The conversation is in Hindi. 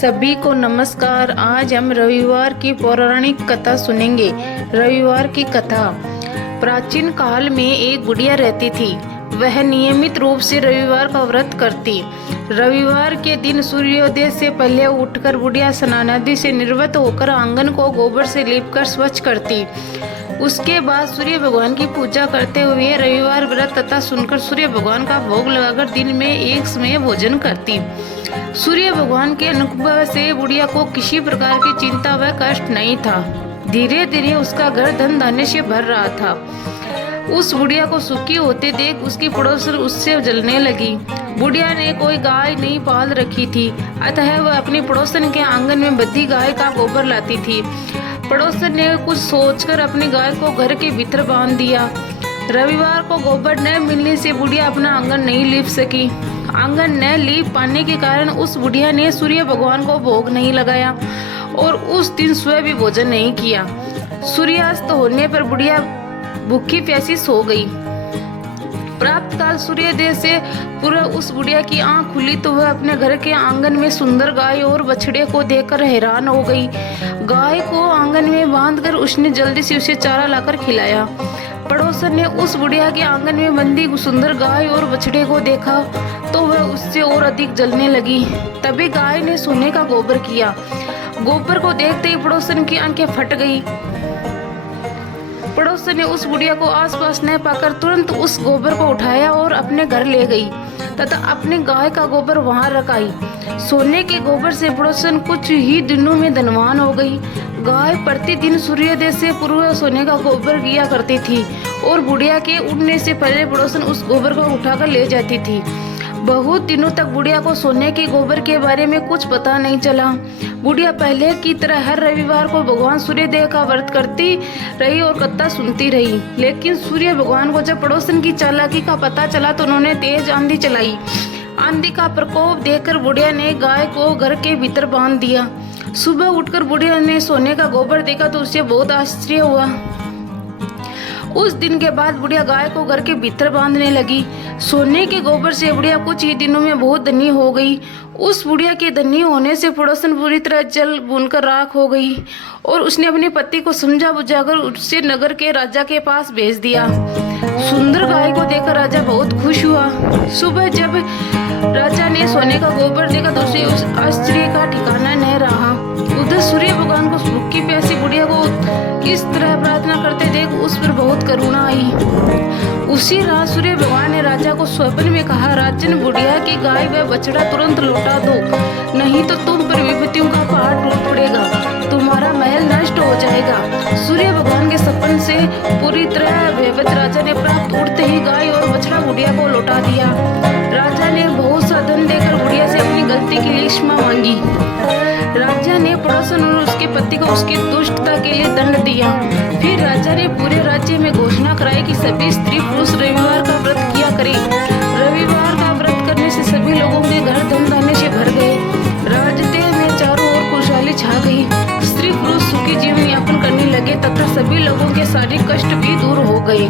सभी को नमस्कार। आज हम रविवार की पौराणिक कथा सुनेंगे। रविवार की कथा। प्राचीन काल में एक बुढ़िया रहती थी। वह नियमित रूप से रविवार का व्रत करती। रविवार के दिन सूर्योदय से पहले उठकर बुढ़िया स्नान आदि से निवृत्त होकर आंगन को गोबर से लीपकर स्वच्छ करती। उसके बाद सूर्य भगवान की पूजा करते हुए रविवार व्रत तथा सुनकर सूर्य भगवान का भोग लगाकर दिन में एक समय भोजन करती। सूर्य भगवान के अनुग्रह से बुढ़िया को किसी प्रकार की चिंता व कष्ट नहीं था। धीरे धीरे उसका घर धन धान्य से भर रहा था। उस बुढ़िया को सुखी होते देख उसकी पड़ोसन उससे जलने लगी। बुढ़िया ने कोई गाय नहीं पाल रखी थी, अतः वह अपनी पड़ोसन के आंगन में बंधी गाय का गोबर लाती थी। पड़ोसन ने कुछ सोचकर अपनी गाय को घर के भीतर बांध दिया। रविवार को गोबर न मिलने से बुढ़िया अपना आंगन नहीं लीप सकी। आंगन न लीप पाने के कारण उस बुढ़िया ने सूर्य भगवान को भोग नहीं लगाया और उस दिन स्वयं भी भोजन नहीं किया। सूर्यास्त होने पर बुढ़िया भूखी प्यासी सो गई। प्रातः काल सूर्योदय से पूर्व उस बुढ़िया की आंख खुली तो वह अपने घर के आंगन में सुंदर गाय और बछड़े को देखकर हैरान हो गई। गाय को आंगन में बांधकर उसने जल्दी से उसे चारा लाकर खिलाया। पड़ोसन ने उस बुढ़िया के आंगन में बंधी सुंदर गाय और बछड़े को देखा तो वह उससे और अधिक जलने लगी। तभी गाय ने सोने का गोबर किया। गोबर को देखते ही पड़ोसन की आंखें फट गई। पड़ोसन ने उस बुढ़िया को आसपास न पाकर तुरंत उस गोबर को उठाया और अपने घर ले गई तथा अपने गाय का गोबर वहां रख आई। सोने के गोबर से पड़ोसन कुछ ही दिनों में धनवान हो गई। गाय प्रतिदिन सूर्योदय से पूर्व सोने का गोबर किया करती थी और बुढ़िया के उड़ने से पहले पड़ोसन उस गोबर को उठाकर ले जाती थी। बहुत दिनों तक बुढ़िया को सोने के गोबर के बारे में कुछ पता नहीं चला। बुढ़िया पहले की तरह हर रविवार को भगवान सूर्यदेव का व्रत करती रही और कथा सुनती रही। लेकिन सूर्य भगवान को जब पड़ोसन की चालाकी का पता चला तो उन्होंने तेज आंधी चलाई। आंधी का प्रकोप देखकर बुढ़िया ने गाय को घर के भीतर बांध दिया। सुबह उठकर बुढ़िया ने सोने का गोबर देखा तो उसे बहुत आश्चर्य हुआ। उस दिन के बाद बुढ़िया गाय को घर के भीतर बांधने लगी। सोने के गोबर से बुढ़िया कुछ ही दिनों में बहुत धनी हो गई। उस बुढ़िया के धनी होने से पड़ोसन पूरी तरह जल भूनकर राख हो गई और उसने अपने पति को समझा बुझाकर उससे नगर के राजा के पास भेज दिया। सुंदर गाय को देखकर राजा बहुत खुश हुआ। सुबह जब राजा ने सोने का गोबर देखा तो उसे उस आश्चर्य का ठिकाना न रहा। उधर सूर्य भगवान को भूखी प्यासी बुढ़िया को इस तरह प्रार्थना करते देख उस पर बहुत करुणा आई। उसी रात सूर्य भगवान ने राजा को स्वप्न में कहा, राजन बुढ़िया की गाय व बछड़ा तुरंत लौटा दो, नहीं तो तुम पर विपत्तियों का पहाड़ टूट पड़ेगा, तुम्हारा महल नष्ट हो जाएगा। सूर्य भगवान के सपन से पूरी तरह भयभीत राजा ने प्राप्त उड़ते ही गाय और बछड़ा बुढ़िया को लौटा दिया। राजा ने बहुत सा धन देकर बुढ़िया से अपनी गलती के लिए क्षमा मांगी। राजा ने पड़ोसन और उसके पति को उसकी दुष्टता के लिए दंड दिया। फिर राजा ने पूरे राज्य में घोषणा कराई कि सभी स्त्री पुरुष रविवार का व्रत किया करें। रविवार का व्रत करने से सभी लोगों के घर धन धान्य से भर गए। राजदेव में चारों ओर खुशहाली छा गई। स्त्री पुरुष सुखी जीवन यापन करने लगे तथा सभी लोगों के शारीरिक कष्ट भी दूर हो गए।